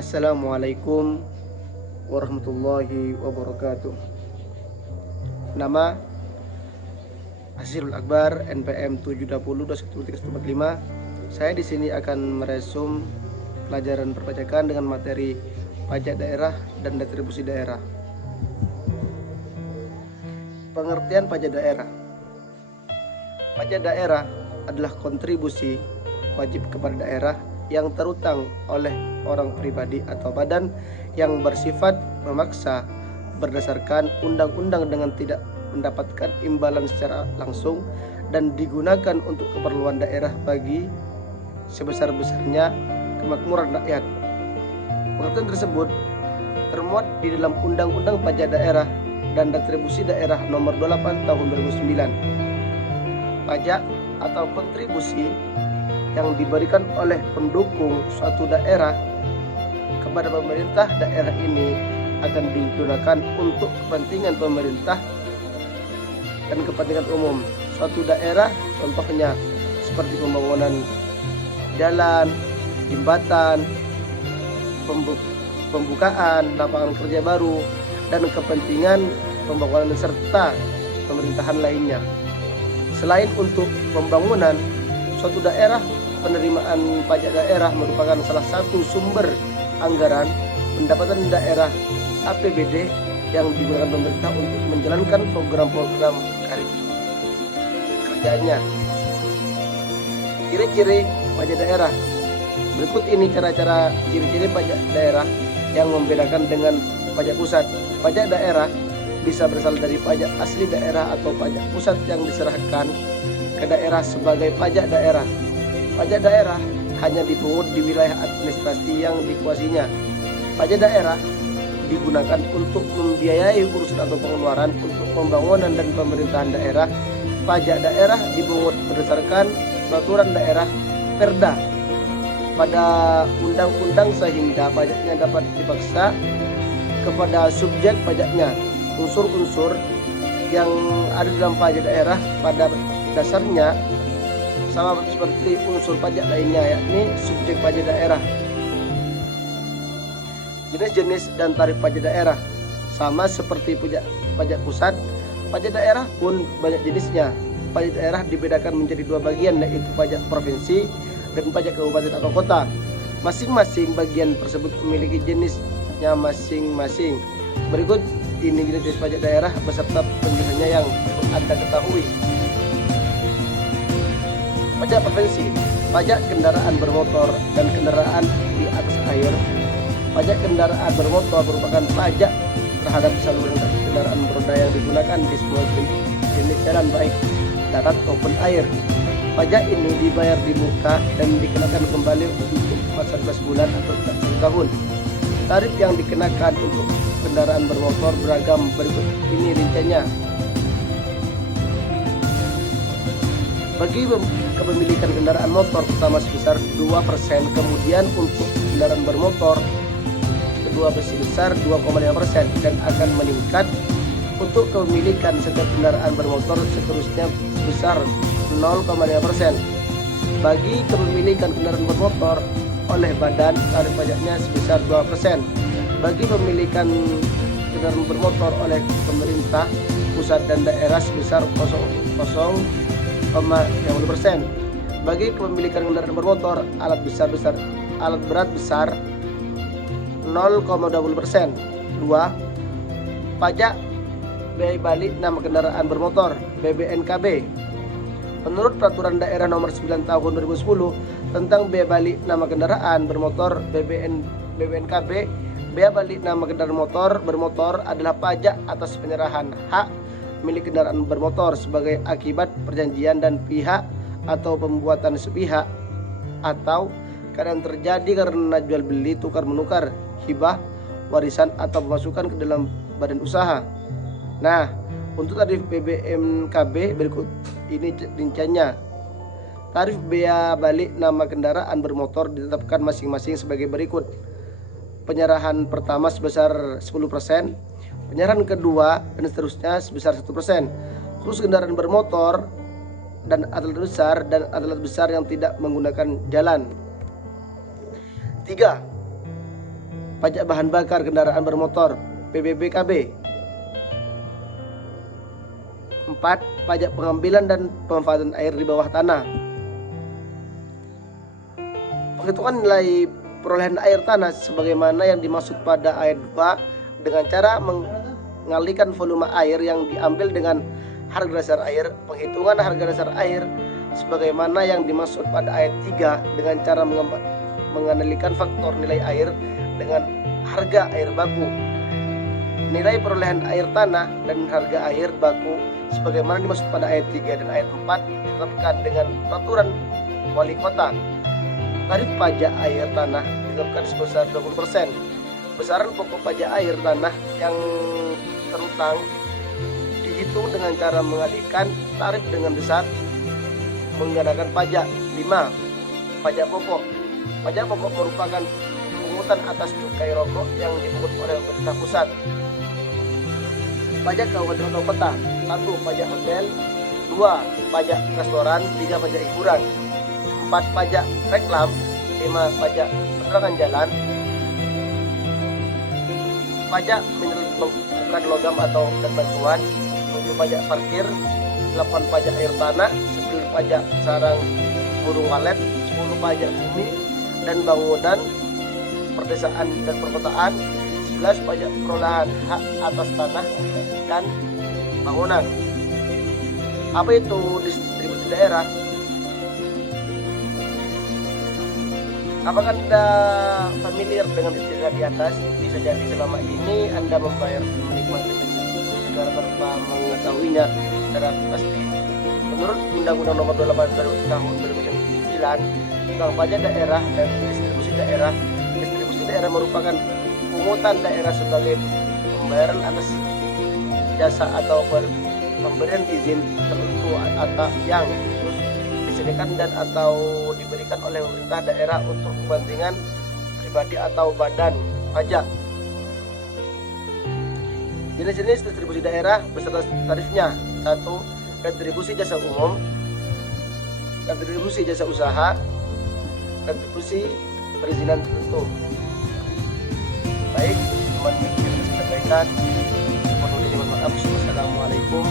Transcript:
Assalamualaikum warahmatullahi wabarakatuh. Nama Hasirul Akbar, NPM 7202135. Saya di sini akan meresum pelajaran perpajakan dengan materi pajak daerah dan retribusi daerah. Pengertian pajak daerah. Pajak daerah adalah kontribusi wajib kepada daerah yang terutang oleh orang pribadi atau badan yang bersifat memaksa berdasarkan undang-undang dengan tidak mendapatkan imbalan secara langsung dan digunakan untuk keperluan daerah bagi sebesar-besarnya kemakmuran rakyat. Pengertian tersebut termuat di dalam Undang-Undang Pajak Daerah dan Retribusi Daerah Nomor 28 Tahun 2009. Pajak atau kontribusi yang diberikan oleh pendukung suatu daerah kepada pemerintah daerah ini akan digunakan untuk kepentingan pemerintah dan kepentingan umum suatu daerah, contohnya seperti pembangunan jalan, jembatan, pembukaan lapangan kerja baru, dan kepentingan pembangunan serta pemerintahan lainnya. Selain untuk pembangunan suatu daerah, penerimaan pajak daerah merupakan salah satu sumber anggaran pendapatan daerah APBD yang digunakan pemerintah untuk menjalankan program-program kerjanya. Ciri-ciri pajak daerah. Berikut ini cara-cara ciri-ciri pajak daerah yang membedakan dengan pajak pusat. Pajak daerah bisa berasal dari pajak asli daerah atau pajak pusat yang diserahkan ke daerah sebagai pajak daerah. Pajak daerah hanya dipungut di wilayah administrasi yang dikuasainya. Pajak daerah digunakan untuk membiayai urusan atau pengeluaran untuk pembangunan dan pemerintahan daerah. Pajak daerah dipungut berdasarkan peraturan daerah Perda pada undang-undang sehingga pajaknya dapat dipaksa kepada subjek pajaknya. Unsur-unsur yang ada dalam pajak daerah pada dasarnya sama seperti unsur pajak lainnya, yakni subjek pajak daerah. Jenis-jenis dan tarif pajak daerah sama seperti pajak pusat. Pajak daerah pun banyak jenisnya. Pajak daerah dibedakan menjadi dua bagian, yaitu pajak provinsi dan pajak kabupaten atau kota. Masing-masing bagian tersebut memiliki jenisnya masing-masing. Berikut ini jenis pajak daerah beserta penjelasannya yang Anda ketahui. Pajak provinsi, pajak kendaraan bermotor dan kendaraan di atas air. Pajak kendaraan bermotor merupakan pajak terhadap saluran kendaraan beroda yang digunakan di semua jenis jalan baik darat maupun air. Pajak ini dibayar di muka dan dikenakan kembali untuk masa 12 bulan atau 1 tahun. Tarif yang dikenakan untuk kendaraan bermotor beragam, berikut ini rinciannya. Bagi kepemilikan kendaraan motor pertama sebesar 2%, kemudian untuk kendaraan bermotor kedua sebesar 2,5% dan akan meningkat untuk kepemilikan setiap kendaraan bermotor seterusnya sebesar 0,5%. Bagi kepemilikan kendaraan bermotor oleh badan, tarif pajaknya sebesar 2%. Bagi pemilikan kendaraan bermotor oleh pemerintah pusat dan daerah sebesar 0,50%. Bagi kepemilikan kendaraan bermotor alat berat besar 0,20%. 2. Pajak biaya balik nama kendaraan bermotor BBNKB. Menurut Peraturan Daerah Nomor 9 Tahun 2010 tentang biaya balik nama kendaraan bermotor BBNKB, biaya balik nama kendaraan bermotor adalah pajak atas penyerahan hak milik kendaraan bermotor sebagai akibat perjanjian dan pihak atau pembuatan sepihak atau keadaan terjadi karena jual beli, tukar menukar, hibah, warisan atau pemasukan ke dalam badan usaha. Nah, untuk tarif BBNKB berikut ini rinciannya. Tarif biaya balik nama kendaraan bermotor ditetapkan masing-masing sebagai berikut. Penyerahan pertama sebesar 10%, penyerahan kedua dan seterusnya sebesar 1%. Khusus kendaraan bermotor dan atlet besar yang tidak menggunakan jalan. 3. pajak bahan bakar kendaraan bermotor PBBKB. 4. Pajak pengambilan dan pemanfaatan air di bawah tanah. Penghitungan nilai perolehan air tanah sebagaimana yang dimaksud pada ayat 2 dengan cara mengalihkan volume air yang diambil dengan harga dasar air. Penghitungan harga dasar air sebagaimana yang dimaksud pada ayat 3 dengan cara menganalikan faktor nilai air dengan harga air baku. Nilai perolehan air tanah dan harga air baku sebagaimana dimaksud pada ayat 3 dan ayat 4 ditetapkan dengan peraturan wali kota. Tarif pajak air tanah ditetapkan sebesar 20%. Besaran pokok pajak air tanah yang terutang dihitung dengan cara mengalihkan tarif dengan besar menggunakan pajak. 5. Pajak pokok. Pajak pokok merupakan pungutan atas cukai rokok yang dipungut oleh pemerintah pusat. Pajak kabupaten atau kota. 1. Pajak hotel. 2. Pajak restoran. 3. Pajak hiburan. 4. Pajak reklam. 5. Pajak penerangan jalan. Pajak bukan logam atau dan bantuan. 7. Pajak parkir. 8. Pajak air tanah. 9. Pajak sarang burung walet. 10. Pajak bumi dan bangunan perdesaan dan perkotaan. 11. Pajak perolehan hak atas tanah dan bangunan. Apa itu distribusi daerah? Apakah Anda familiar dengan istilah di atas? Bisa jadi selama ini Anda membayar dan menikmati negara tanpa mengetahuinya secara pasti. Menurut Undang-Undang Nomor 28 Tahun 2009 tentang pajak daerah dan distribusi daerah merupakan pungutan daerah sebagai pembayaran atas jasa atau pemberian izin tertentu atau yang khusus disediakan dan atau diberikan oleh pemerintah daerah untuk kepentingan pribadi atau badan pajak. Jenis-jenis distribusi daerah beserta tarifnya. 1. Retribusi jasa umum, retribusi jasa usaha, retribusi perizinan tertentu. Baik, teman-teman yang saya sampaikan, mohon maaf. Wassalamualaikum